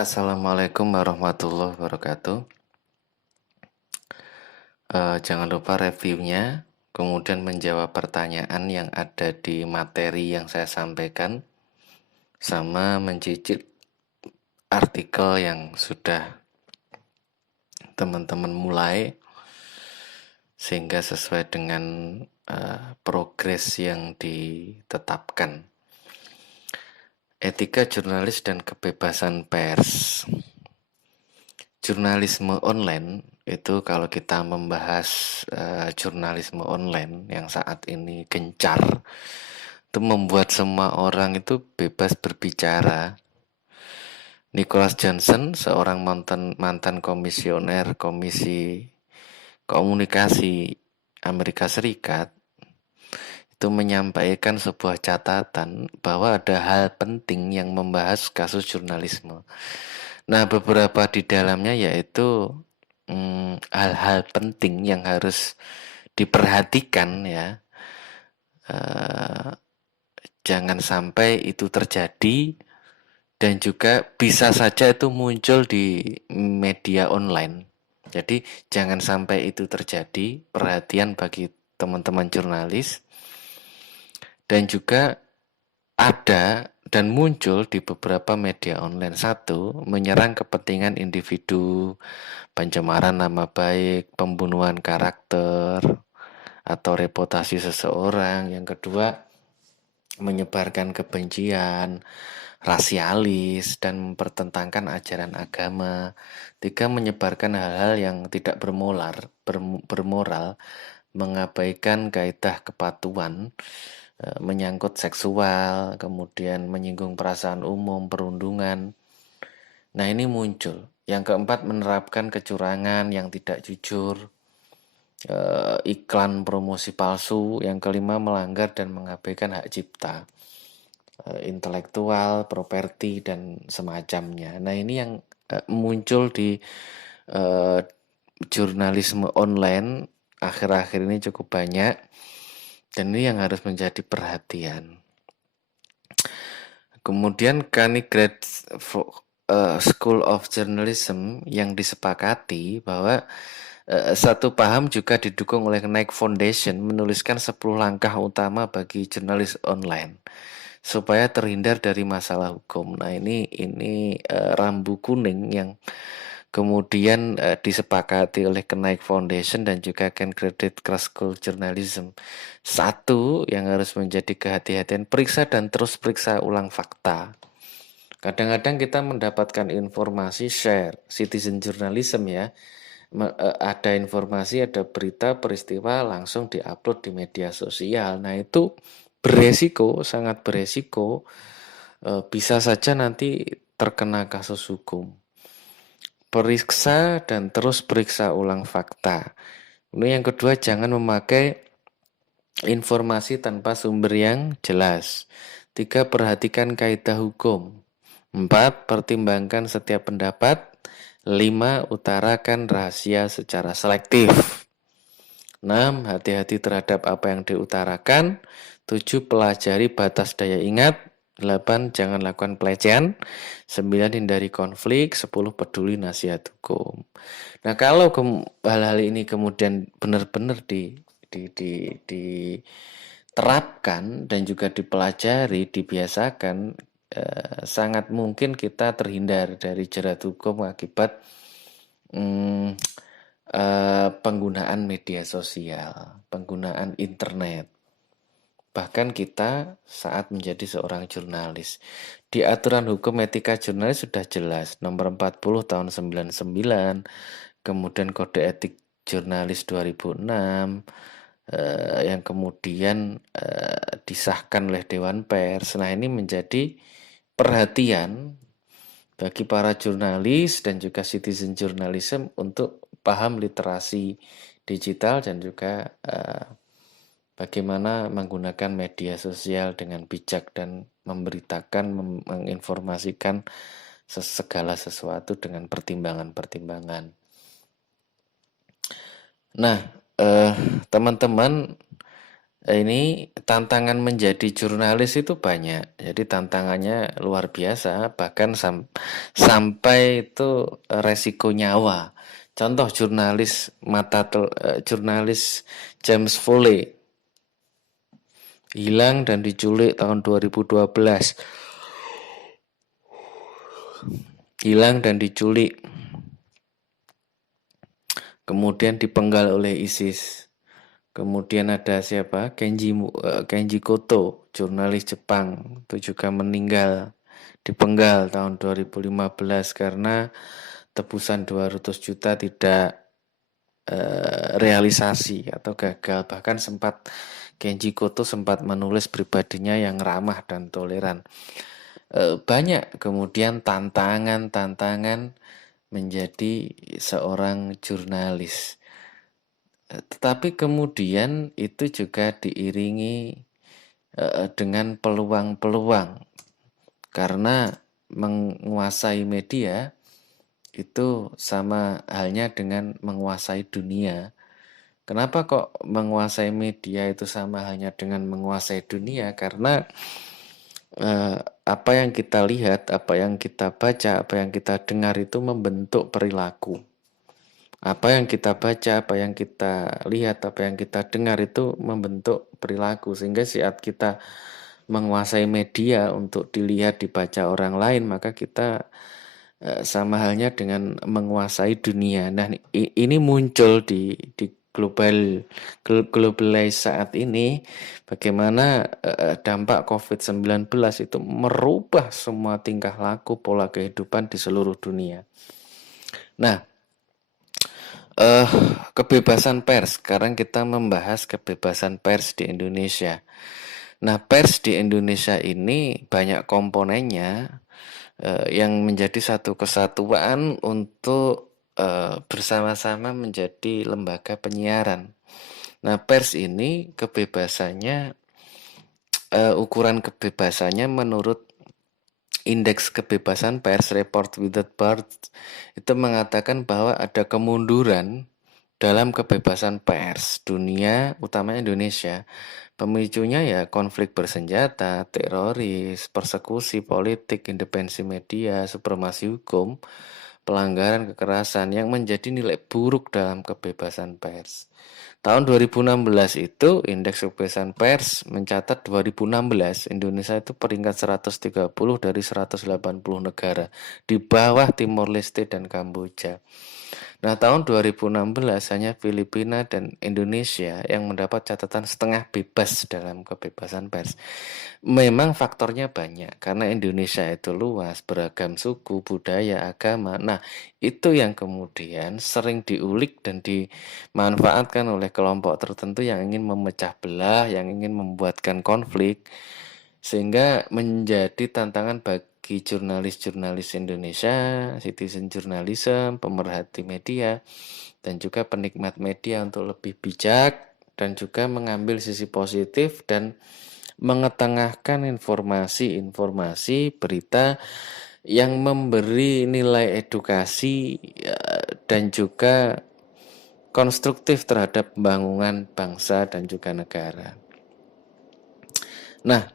Assalamualaikum warahmatullahi wabarakatuh. Jangan lupa reviewnya, kemudian menjawab pertanyaan yang ada di materi yang saya sampaikan, sama mencicip artikel yang sudah teman-teman mulai, sehingga sesuai dengan progres yang ditetapkan. Etika jurnalis dan kebebasan pers. Jurnalisme online itu kalau kita membahas jurnalisme online yang saat ini gencar, itu membuat semua orang itu bebas berbicara. Nicholas Johnson, seorang mantan komisioner Komisi Komunikasi Amerika Serikat, itu menyampaikan sebuah catatan bahwa ada hal penting yang membahas kasus jurnalisme. Nah, beberapa di dalamnya yaitu hal-hal penting yang harus diperhatikan ya. Jangan sampai itu terjadi, dan juga bisa saja itu muncul di media online. Jadi jangan sampai itu terjadi, perhatian bagi teman-teman jurnalis. Dan juga ada dan muncul di beberapa media online. Satu, menyerang kepentingan individu, pencemaran nama baik, pembunuhan karakter atau reputasi seseorang. Yang kedua, menyebarkan kebencian, rasialis, dan mempertentangkan ajaran agama. Tiga, menyebarkan hal-hal yang tidak bermoral, mengabaikan kaidah kepatuhan, menyangkut seksual, kemudian menyinggung perasaan umum, perundungan. Nah, ini muncul. Yang keempat, menerapkan kecurangan yang tidak jujur, iklan promosi palsu. Yang kelima, melanggar dan mengabaikan hak cipta, intelektual, properti, dan semacamnya. Nah, ini yang muncul di jurnalisme online akhir-akhir ini cukup banyak, dan ini yang harus menjadi perhatian. Kemudian Kanigrad School of Journalism yang disepakati bahwa satu paham juga didukung oleh Knight Foundation menuliskan 10 langkah utama bagi jurnalis online supaya terhindar dari masalah hukum. Nah, ini rambu kuning yang kemudian disepakati oleh Knight Foundation dan juga Candidate School Journalism. Satu yang harus menjadi kehati-hatian, periksa dan terus periksa ulang fakta. Kadang-kadang kita mendapatkan informasi, share, citizen journalism ya, ada informasi, ada berita, peristiwa, langsung diupload di media sosial. Nah, itu beresiko, sangat beresiko, bisa saja nanti terkena kasus hukum. Periksa dan terus periksa ulang fakta. Kemudian yang kedua, jangan memakai informasi tanpa sumber yang jelas. 3, perhatikan kaidah hukum. 4, pertimbangkan setiap pendapat. 5, utarakan rahasia secara selektif. 6, hati-hati terhadap apa yang diutarakan. 7, pelajari batas daya ingat. 8, jangan lakukan pelecehan. 9, hindari konflik. 10, peduli nasihat hukum. Nah, kalau hal-hal ini kemudian benar-benar diterapkan dan juga dipelajari, dibiasakan, sangat mungkin kita terhindar dari jerat hukum akibat penggunaan media sosial, penggunaan internet. Bahkan kita saat menjadi seorang jurnalis, di aturan hukum etika jurnalis sudah jelas, nomor 40 tahun 99, kemudian kode etik jurnalis 2006, yang kemudian disahkan oleh Dewan Pers. Nah, ini menjadi perhatian bagi para jurnalis dan juga citizen journalism untuk paham literasi digital dan juga bagaimana menggunakan media sosial dengan bijak dan memberitakan, menginformasikan segala sesuatu dengan pertimbangan-pertimbangan. Nah, teman-teman, Ini tantangan menjadi jurnalis itu banyak. Jadi tantangannya luar biasa, bahkan sampai itu resiko nyawa. Contoh jurnalis James Foley hilang dan diculik tahun 2012. Hilang dan diculik. Kemudian dipenggal oleh ISIS. Kemudian ada siapa? Kenji Koto, jurnalis Jepang, itu juga meninggal dipenggal tahun 2015 karena tebusan 200 juta tidak realisasi atau gagal. Bahkan Kenji Koto sempat menulis pribadinya yang ramah dan toleran. Banyak kemudian tantangan menjadi seorang jurnalis. Tetapi kemudian itu juga diiringi dengan peluang-peluang, karena menguasai media itu sama halnya dengan menguasai dunia. Kenapa kok menguasai media itu sama halnya dengan menguasai dunia? Karena apa yang kita lihat, apa yang kita baca, apa yang kita dengar itu membentuk perilaku. Apa yang kita baca, apa yang kita lihat, apa yang kita dengar itu membentuk perilaku. Sehingga saat kita menguasai media untuk dilihat, dibaca orang lain, maka kita sama halnya dengan menguasai dunia. Nah, ini muncul di globalize saat ini, bagaimana dampak COVID-19 itu merubah semua tingkah laku, pola kehidupan di seluruh dunia. Nah, kebebasan pers. Sekarang kita membahas kebebasan pers di Indonesia. Nah, pers di Indonesia ini banyak komponennya yang menjadi satu kesatuan untuk bersama-sama menjadi lembaga penyiaran. Nah, pers ini kebebasannya, ukuran kebebasannya menurut Indeks Kebebasan Pers Report Without Borders itu mengatakan bahwa ada kemunduran dalam kebebasan pers dunia, utamanya Indonesia. Pemicunya ya konflik bersenjata, teroris, persekusi politik, independensi media, supremasi hukum, pelanggaran kekerasan yang menjadi nilai buruk dalam kebebasan pers. Tahun 2016 itu Indeks Kebebasan Pers mencatat 2016 Indonesia itu peringkat 130 dari 180 negara, di bawah Timor Leste dan Kamboja. Nah, tahun 2016 hanya Filipina dan Indonesia yang mendapat catatan setengah bebas dalam kebebasan pers. Memang faktornya banyak, karena Indonesia itu luas, beragam suku, budaya, agama. Nah, itu yang kemudian sering diulik dan dimanfaatkan oleh kelompok tertentu yang ingin memecah belah, yang ingin membuatkan konflik, sehingga menjadi tantangan bagi jurnalis-jurnalis Indonesia, citizen journalism, pemerhati media, dan juga penikmat media untuk lebih bijak dan juga mengambil sisi positif dan mengetengahkan informasi-informasi berita yang memberi nilai edukasi dan juga konstruktif terhadap pembangunan bangsa dan juga negara. Nah,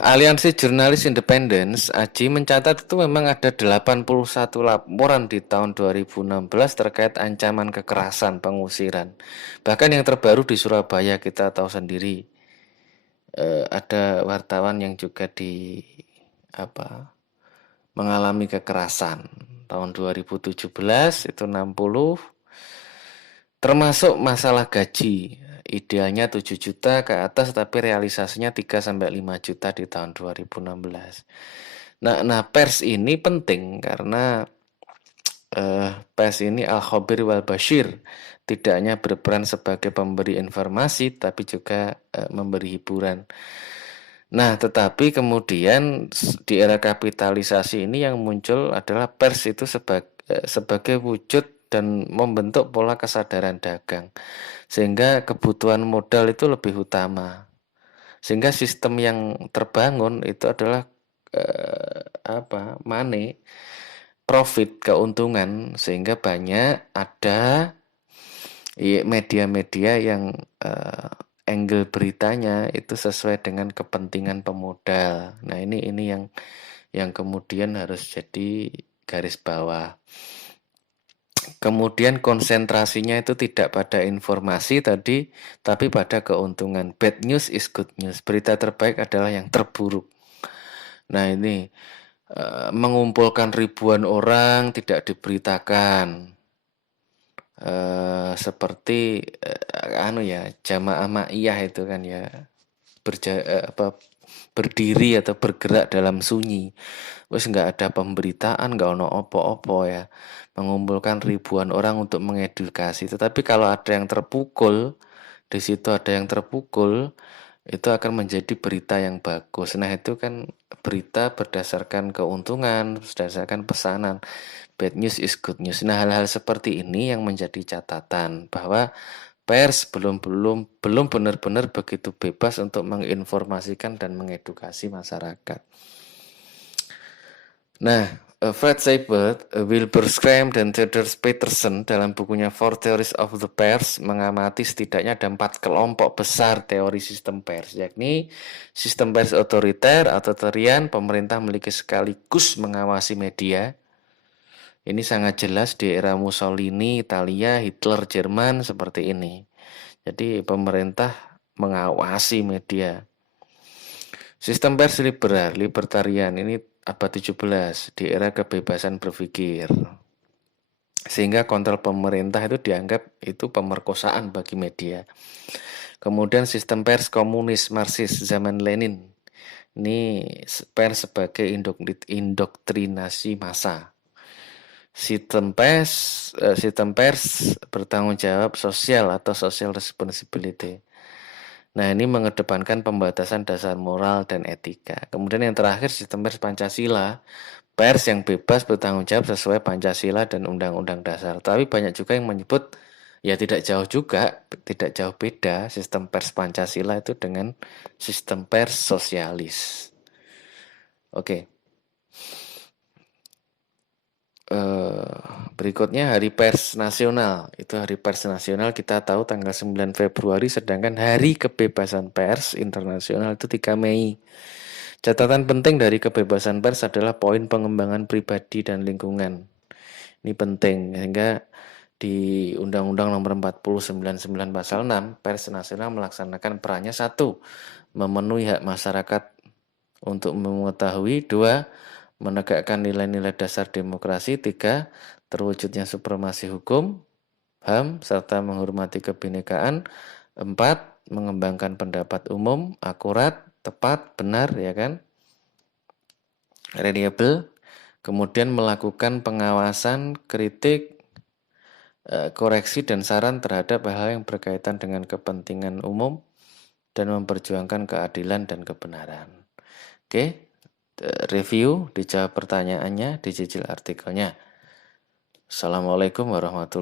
Aliansi Jurnalis Independen (AJI) mencatat itu memang ada 81 laporan di tahun 2016 terkait ancaman kekerasan, pengusiran. Bahkan yang terbaru di Surabaya, kita tahu sendiri, ada wartawan yang juga mengalami kekerasan. Tahun 2017 itu 60, termasuk masalah gaji. Idealnya 7 juta ke atas, tapi realisasinya 3-5 juta di tahun 2016. Nah, pers ini penting karena pers ini al-khabir wal bashir, tidak hanya berperan sebagai pemberi informasi, tapi juga memberi hiburan. Nah, tetapi kemudian di era kapitalisasi ini yang muncul adalah pers itu sebagai wujud dan membentuk pola kesadaran dagang, sehingga kebutuhan modal itu lebih utama. Sehingga sistem yang terbangun itu adalah money, profit, keuntungan, sehingga banyak ada media-media yang angle beritanya itu sesuai dengan kepentingan pemodal. Nah, ini yang kemudian harus jadi garis bawah. Kemudian konsentrasinya itu tidak pada informasi tadi, tapi pada keuntungan. Bad news is good news. Berita terbaik adalah yang terburuk. Nah, ini mengumpulkan ribuan orang tidak diberitakan. Seperti jamaah ma'iyah itu kan ya, berdiri atau bergerak dalam sunyi. Wes nggak ada pemberitaan, nggak ono opo-opo ya. Mengumpulkan ribuan orang untuk mengedukasi. Tetapi kalau ada yang terpukul, di situ ada yang terpukul, itu akan menjadi berita yang bagus. Nah, itu kan berita berdasarkan keuntungan, berdasarkan pesanan. Bad news is good news. Nah, hal-hal seperti ini yang menjadi catatan bahwa pers belum benar-benar begitu bebas untuk menginformasikan dan mengedukasi masyarakat. Nah, Fred Seibert, Wilbur Schramm, dan Theodore Peterson dalam bukunya Four Theories of the Pers mengamati setidaknya ada 4 kelompok besar teori sistem pers, yakni sistem pers otoriter, authoritarian, pemerintah memiliki sekaligus mengawasi media. Ini sangat jelas di era Mussolini, Italia, Hitler, Jerman seperti ini. Jadi pemerintah mengawasi media. Sistem pers libertarian ini abad 17 di era kebebasan berpikir. Sehingga kontrol pemerintah itu dianggap itu pemerkosaan bagi media. Kemudian sistem pers komunis Marxis zaman Lenin. Ini pers sebagai indoktrinasi massa. Sistem pers bertanggung jawab sosial atau social responsibility. Nah, ini mengedepankan pembatasan dasar moral dan etika. Kemudian yang terakhir sistem pers Pancasila. Pers yang bebas bertanggung jawab sesuai Pancasila dan Undang-Undang Dasar. Tapi banyak juga yang menyebut ya tidak jauh beda sistem pers Pancasila itu dengan sistem pers sosialis. Oke. Berikutnya Hari Pers Nasional. Itu Hari Pers Nasional kita tahu tanggal 9 Februari, sedangkan Hari Kebebasan Pers Internasional itu 3 Mei. Catatan penting dari kebebasan pers adalah poin pengembangan pribadi dan lingkungan. Ini penting, sehingga di Undang-Undang Nomor 40/99 Pasal 6, pers nasional melaksanakan perannya 1. Memenuhi hak masyarakat untuk mengetahui. 2. Menegakkan nilai-nilai dasar demokrasi. 3. Terwujudnya supremasi hukum, HAM, serta menghormati kebinekaan. 4. Mengembangkan pendapat umum, akurat, tepat, benar, ya kan? Reliable. Kemudian melakukan pengawasan, kritik, koreksi dan saran terhadap hal yang berkaitan dengan kepentingan umum dan memperjuangkan keadilan dan kebenaran. Oke, review, dijawab pertanyaannya, dicicil artikelnya. Assalamualaikum warahmatullahi wabarakatuh.